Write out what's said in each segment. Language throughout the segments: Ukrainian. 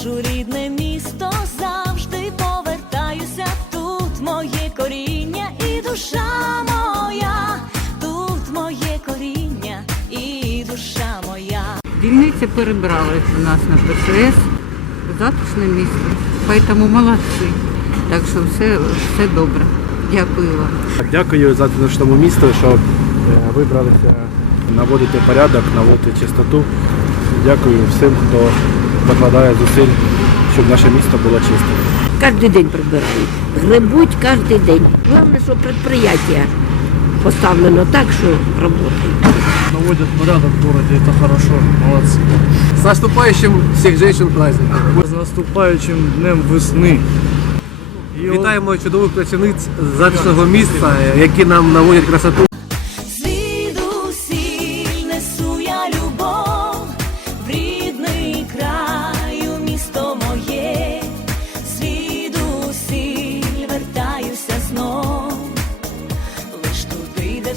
Бачу рідне місто завжди повертаюся. Тут моє коріння і душа моя, тут моє коріння і душа моя. Вільниця перебралась у нас на ПСС, затишне місто, тому молодці. Так що все, все добре. Дякую вам. Дякую затишному місто, що е, вибралися наводити порядок, наводити чистоту. Дякую всім, хто докладає зусиль, щоб наше місто було чисте. Кожен день прибирають. Грибуть кожен день. Головне, що предприятие поставлено так, що працює. наводят порядок в городе, это хорошо, молодцы. С наступающим всех женщин праздником. З наступаючим днем весни. Вітаємо чудових працівниць затишного міста, які нам наводять красоту.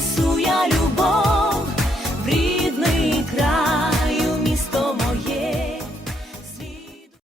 Jesus.